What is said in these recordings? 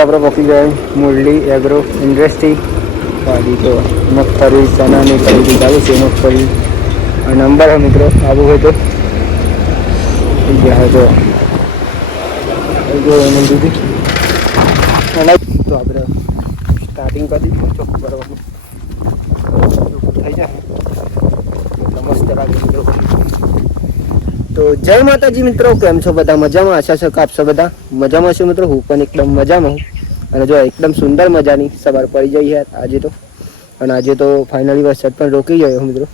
આપણે પહોંચી ગયા મુરલી એગ્રો ઇન્ડસ્ટ્રી વાડી તો મગફળી, ચણાની ખરીદી ચાલુ છે મગફળી. નંબર હે મિત્રો, આવું હોય તો. ગયા તો. એને દીધી અને તો આપણે સ્ટાર્ટિંગ કરી દીધું. ચોખ્ખું કરવાનું થઈ જાય. નમસ્તે રાખી તો જય માતાજી મિત્રો, કેમ છો બધા? મજામાં? આશા છે કે આપ બધા મજામાં છો મિત્રો. હું પણ એકદમ મજામાં હું. અને જો એકદમ સુંદર મજાની સવાર પડી જઈ છે આજે તો. અને આજે તો ફાઇનલી વરસાદ પણ રોકી ગયો મિત્રો.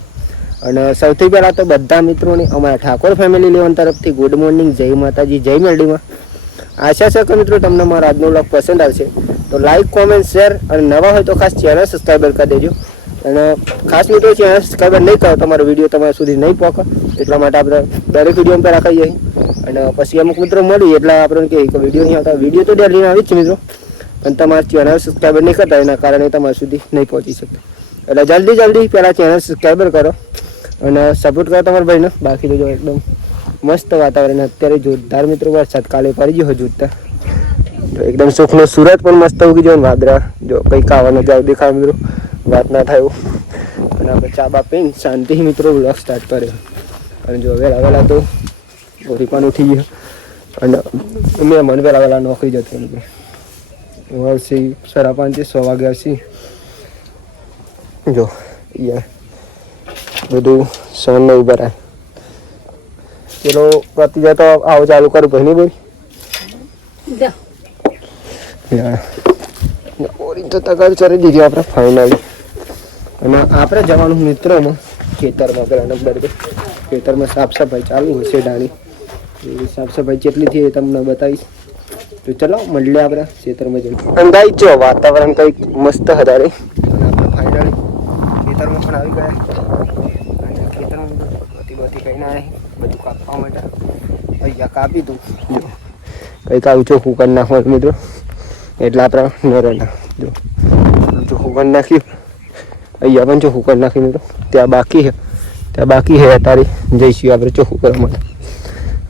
અને સૌથી પહેલાં તો બધા મિત્રોને અમારા ઠાકોર ફેમિલી લેવન તરફથી ગુડ મોર્નિંગ જય માતાજી, જય મેરડીમાં. આશા છે કે મિત્રો તમને મારો આજનો વ્લોગ પસંદ આવશે. તો લાઈક કોમેન્ટ શેર અને નવા હોય તો ખાસ ચેનલ સબસ્ક્રાઈબર કરી દેજો. અને ખાસ મિત્રો ચેનલ સબસ્ક્રાઈબર નહીં કરો તમારો વીડિયો તમારા સુધી નહીં પહોંચે. એટલા માટે આપણે દરેક વીડિયો પર રાખી જઈએ. અને પછી અમુક મિત્રો મળી, એટલે આપણને કહે કે વીડિયો નહીં આવતા. વીડિયો તો ડેલીને આવી જ છે મિત્રો. પણ તમારા ચેનલ સબસ્ક્રાઈબર નહીં કરતા, એના કારણે તમારા સુધી નહીં પહોંચી શકતા. એટલે જલ્દી જલ્દી પહેલાં ચેનલ સબસ્ક્રાઈબર કરો અને સપોર્ટ કરો તમારા ભાઈને. બાકી તો જો એકદમ મસ્ત વાતાવરણ અત્યારે જોરદાર મિત્રો વરસાદ. કાલે પડી ગયો જોતા તો. એકદમ સુખનો સુરત પણ મસ્ત ઉગી ગયો. વાદરા જો કંઈક આવવાનું જાવ દેખાય મિત્રો. વાત ના થાય અને આપણે ચા બા પીને શાંતિ મિત્રો બ્લોગ સ્ટાર્ટ કર્યો. અને જો વહેલા વહેલા તો ઓરી પણ ઉઠી ગયો અને મેં મને વહેલા વહેલા નોકરી જતો મિત્રો વર્ષી સાડા પાંચે સો વાગ્યા છીએ જો યા બધું સન ઊભા રહે પેલો પ્રતિ તો આવો ચાલુ કરું ભાઈ નહીં ભાઈ ઓરી તો તગાર ચરી દીધી આપણે ફાઇનલી અને આપણે જવાનું મિત્રોમાં ખેતરમાં પેલા નંબર બે ખેતરમાં સાફ સફાઈ ચાલુ હશે ડાણી સાફ સફાઈ જેટલી થઈ એ તમને બતાવીશ. તો ચલો મળીએ આપણે ખેતરમાં જઈને. અંદાજ જો વાતાવરણ કંઈક મસ્ત હતા રે આપણે ફાઇનલી ખેતરમાં પણ આવી ગયા. અને ખેતરમાં બધી બધી કંઈ ના બધું કાપવા માટે અહીંયા કાપી દઉં. જો કંઈક આવું ચોખ્ખું કરી નાખવાનું મિત્રો. એટલે આપણે નરેલા. જો ચોખ્ખું કરી નાખ્યું. અહીંયા પણ જો કરી નાખ્યું મિત્રો. ત્યાં બાકી છે. ત્યાં બાકી છે અત્યારે જઈશું આપણે ચોખ્ખું કરવા માટે.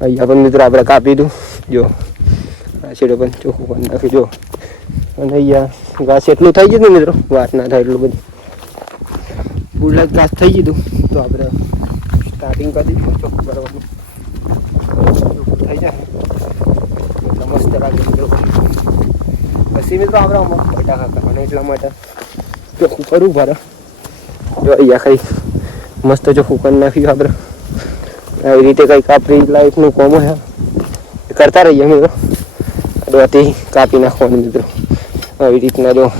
અહીંયા પણ મિત્રો આપણે કાપી દઉં જો આ પણ ચોખ્ખું કરી નાખ્યું, જો. અને અહીંયા ઘાસ એટલું થઈ ગયું મિત્રો? વાત ના થાય એટલું બધું. પૂરા ઘાસ થઈ ગયું તો આપણે સ્ટાર્ટિંગ કરી દઈશું. ચોખ્ખું કરવાનું થઈ જાય. મસ્ત લાગે મિત્રો. પછી મિત્રો આપણે બટાકા કરવાના એટલા માટે ચોખ્ખું કરવું ભરે જો, અહીંયા કંઈક મસ્ત ચોખ્ખું કરી નાખ્યું આપણે આવી રીતે કંઈક આપણી લાઈફનું કોમ છે કરતા રહીએ મિત્રો અડવાથી કાપી નાખવાનું મિત્રો. આવી રીતના જો.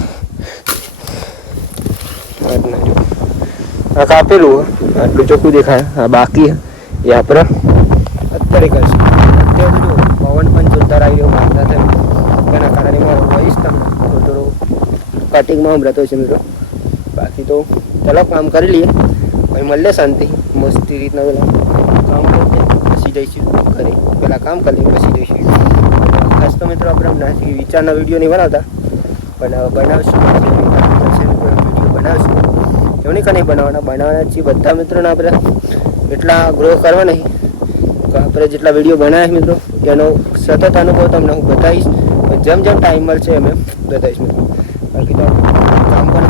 આ કાપેલું આટલું ચોખ્ખું દેખાય. આ બાકી, એ આપણે અત્યારે કરશું. અત્યારે જો, પવન પણ જોરદાર આવી રહ્યો મારતા થાય એના કારણે મારો વોઇસ તમને. થોડો થોડો કટિંગમાં હમણાં તો છે મિત્રો. બાકી તો ચલો, કામ કરી લઈએ. પછી મળીએ શાંતિ. મસ્તી રીતના પેલા કામ કરીએ, પછી જઈશું. ઘરે. પહેલાં કામ કરી પછી જઈશું. ખાસ તો મિત્રો આપણે હમણાંથી વિચારના વીડિયો નહીં બનાવતા. પણ બનાવીશું. વીડિયો બનાવશું. એવું નહીં કે નહીં બનાવવાના. બનાવવાના છીએ બધા મિત્રોને આપણે. એટલા ગ્રો કરવા નહીં. તો આપણે જેટલા વીડિયો બનાવ્યા મિત્રો એનો સતત અનુભવ તમને હું બતાવીશ. પણ જેમ જેમ ટાઈમ મળશે એમ એમ બતાવીશ મિત્રો. બાકી તો કામ પણ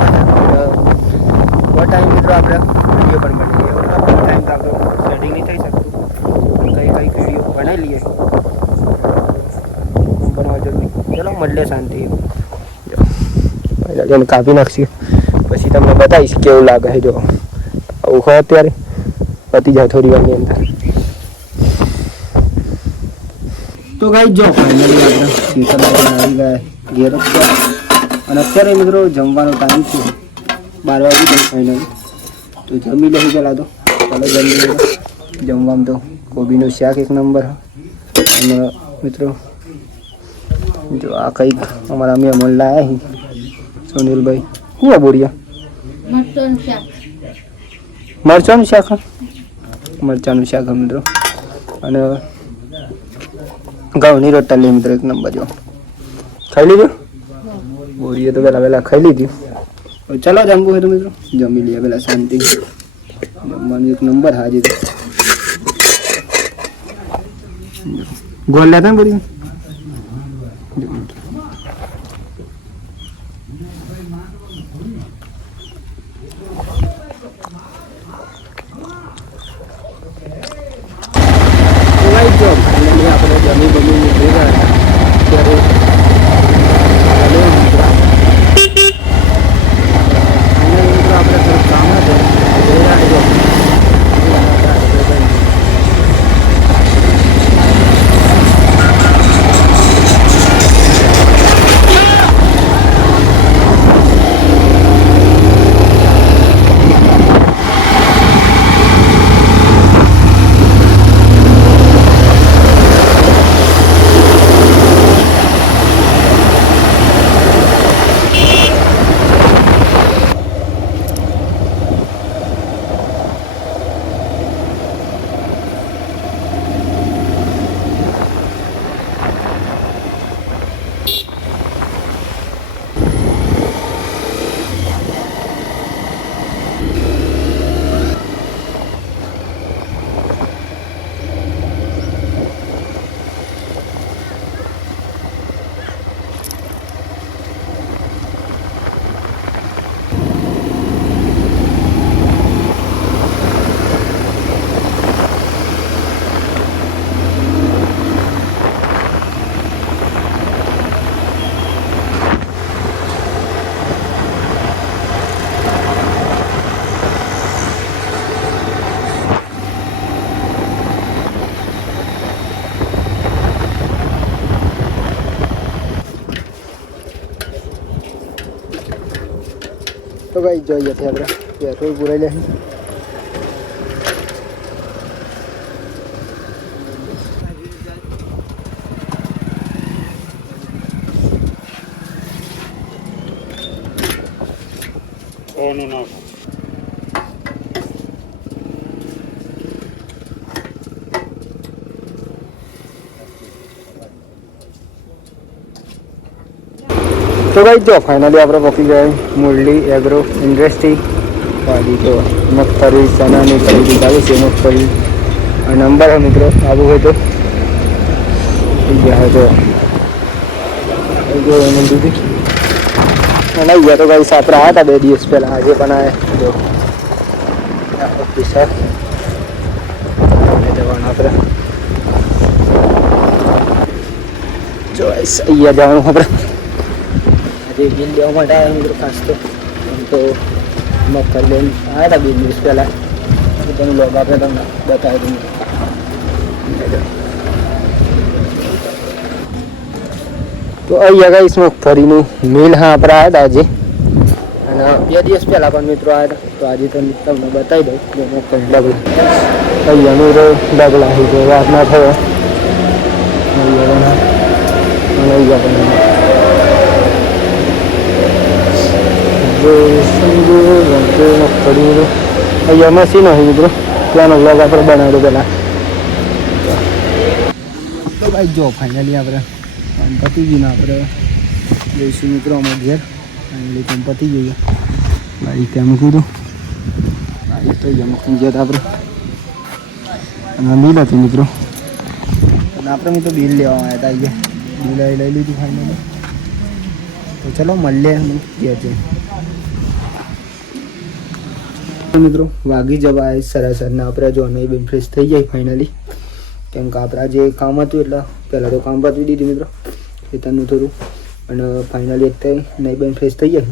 ટાઈમ મિત્રો આપણે વીડિયો પણ બનાવીએ. આપણો ટાઈમ તો આપણું સેટિંગ નહીં થઈ શકતું. કઈ કઈ વીડિયો બનાવી લઈએ. બનવા જરૂરી. ચલો મળીએ શાંતિ. પહેલાં જેને કાપી નાખશું. પછી તમને બતાવીશ કેવું લાગે છે જો. આવું ખો અત્યારે? પતી જાય થોડી વારની અંદર. તો ગાઈ જો ફાઇનલી આપણે ખેતરમાં આવી ગયા ઘેર અને અત્યારે મિત્રો જમવાનો ટાઈમ છે. બાર વાગી ફાઇનલી તો જમી લઈ ગયેલા તો. ચાલો જમી લઈએ. જમવામાં તો કોબીનું શાક એક નંબર. અને મિત્રો જો આ કંઈક અમારા મહેમાન લાયા છે સુનિલભાઈ. શું આ શાક. મરચાનું શાક? મરચાનું શાક મિત્રો. અને ઘઉંની રોટલી મિત્રો એક નંબર જો. ખાઈ લીધું? બોરીએ તો પહેલાં પહેલાં ખાઈ લીધી. और चलो जम्बू है तो मित्रों जमी लिया बेला शांति। मान एक नंबर हाजी तो गोल लेते हैं बोलिए ભાઈ જોઈએ છે આપણે પેટ્રોલ પુરાઈ લે. ઓનું નાખો તો ભાઈ જો ફાઇનલી આપણે પહોંચી ગયા મુરલી, એગ્રો, ઇન્ડસ્ટ્રી. ગાડી જો મગફળી ચણાની ખરીદી ચાલુ છે, મગફળી. નંબર હે મિત્રો, આવું હોય તો. ગયા જો જો ગયા તો ભાઈ આપણે આવ્યા હતા બે દિવસ પહેલા, આજે પણ આવ્યા જો. ઓફિસર આપણે જો અહીંયા જવાનું આપણે. આજે બિલ દેવા માટે આવ્યા મિત્રો ખાસ તો આમ તો મગફળી લઈને આવ્યા હતા બે દિવસ પહેલાં. તમે લોગ આપણે તમને બતાવી દઉં. તો અહીંયા ગાઈસ મગફળીનું મિલ હા આપણે આવ્યા હતા આજે. અને બે દિવસ પહેલાં પણ મિત્રો આવ્યા હતા તો આજે તમને તમને બતાવી દઉં. કે મગફળી ડગલા અહીંયાનું રો ડગલા આવી ગયો. વાત ના થયો. અહીંયા પણ અહીંયા પણ રંગે મગફળીનું અહીંયા મશીન હોય મિત્રો. આપણે બનાવ્યો પહેલાં. ભાઈ જો ફાઇનલી આપણે કામ પતી ગયું આપણે જઈશું મિત્રો અમારા ફાઇનલી કામ પતી ગયું ભાઈ ત્યાં મૂકી બાઈક તો અહીંયા મૂકી ગયા આપણે. અને બિલ હતું મિત્રો. અને આપણે મિત્રો બિલ લેવા આવ્યા હતા અહીંયા. બિલ લઈ લીધું ફાઇનલી તો ચલો મળીએ જઈએ મિત્રો, વાગી જવા સરાસરના આપણે જો નહીં બેન ફ્રેશ થઈ જાય ફાઇનલી કેમ કે આપણા જે કામ હતું એટલે પહેલાં તો કામ પતવી દીધું મિત્રો ખેતરનું થોડું. અને ફાઇનલી એક થઈ નહીં બેન ફ્રેશ થઈ જાય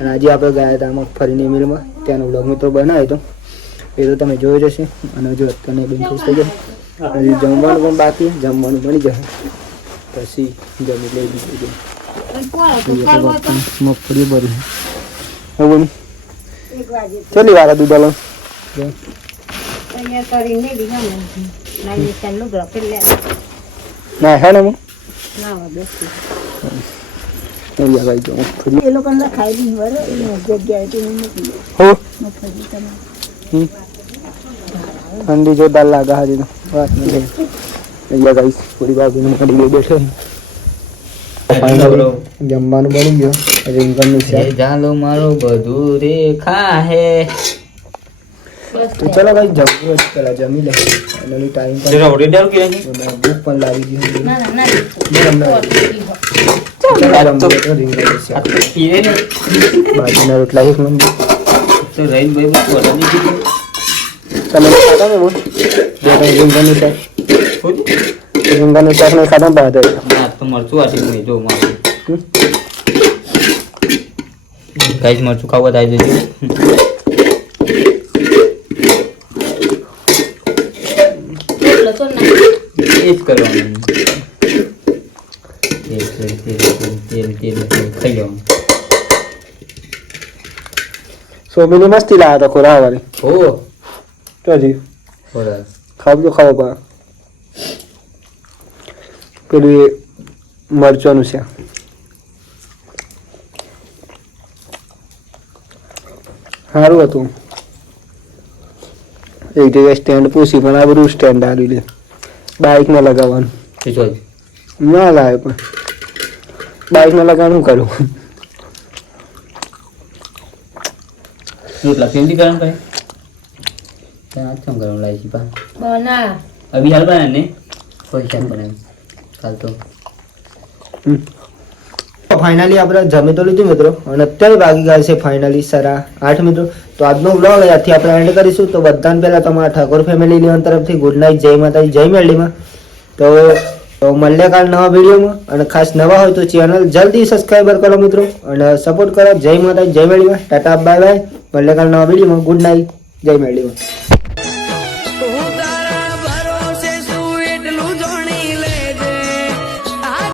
અને આજે આપણે ગયા હતા આમાં ફરીને મિલમાં ત્યાંનો બ્લોગ મિત્રો બનાવ્યો હતો. એ તો તમે જોઈ જશે અને જો અત્યારે બેન ફ્રેશ થઈ હજી જમવાનું પણ બાકી, જમવાનું બની જશે. પછી જમી લઈ દીધું મગફળી ભરી હવે ચલી વાળા દૂધ લો ના હે ને એ લોકોને ખાઈ દીધું બરો જગ્યાએ હમ. ઠંડી જોરદાર લાગે હાજી વાત નથી અહીંયા જમવાનું બની ગયું. રીંગણનું જાલો મારો બધું રે ખાહે તો ચલો ભાઈ જમવું જ પેલા જમી લે. એનો ટાઈમ પણ જરા ઓડી ડાલ કે ભૂખ પણ લાગી ગઈ. ના ના બાજુના રોટલા એક નંબર તો રહીન ભાઈ બસ વડા કીધું તમે ખાતા ને બોલ રીંગણનું શાક. ખુદ રીંગણનું શાક ને ખાતા ભાત હતા. ના તો મરચું આટી મેં જો મારું હમ. ગાઈસ મરચું ખાવા થાય જજો એ જ કરવાનું. તેલ તેલ તેલ તેલ તેલ તેલ ખાઈ જવાનું સોમીની મસ્તી લાયા હતા ખોરા વાળી. હો. તો હજી. ખાવજો ખાવો પા પેલું એ મરચાનું છે. સારું હતું. એક જગ્યાએ સ્ટેન્ડ પૂછી પણ આ બધું સ્ટેન્ડ આવી લે બાઇકમાં લગાવવાનું. ના લાવે પણ. બાઇકમાં લગાવવાનું કરું? રોટલા કેમથી ગરમ કરે ત્યાં કેમ ગરમ લાવી છે પા બના. અભી હાલ બનાવે ને? પૈસા બનાવે કાલ તો. ફાઇનલી આપણે જમી તો લીધું મિત્રો, અને અત્યારે વાગી ગયા છે ફાઇનલી સારા આઠ મિત્રો. તો આજનો વ્લોગ અહીંયાથી આપણે એન્ડ કરીશું. તો બધાને પહેલાં તમારા ઠાકોર ફેમિલી લેવન તરફથી ગુડ નાઇટ જય માતાજી, જય મેળીમાં તો તો મળીએ કાલ નવા વિડીયોમાં અને ખાસ નવા હોય તો ચેનલ જલ્દી સબસ્ક્રાઈબર કરો મિત્રો. અને સપોર્ટ કરો. જય માતાજી, જય મેળીમાં ટાટા બાય બાય મળ્યા કાલ નવા વિડીયોમાં ગુડ નાઇટ જય મેરડીમાં.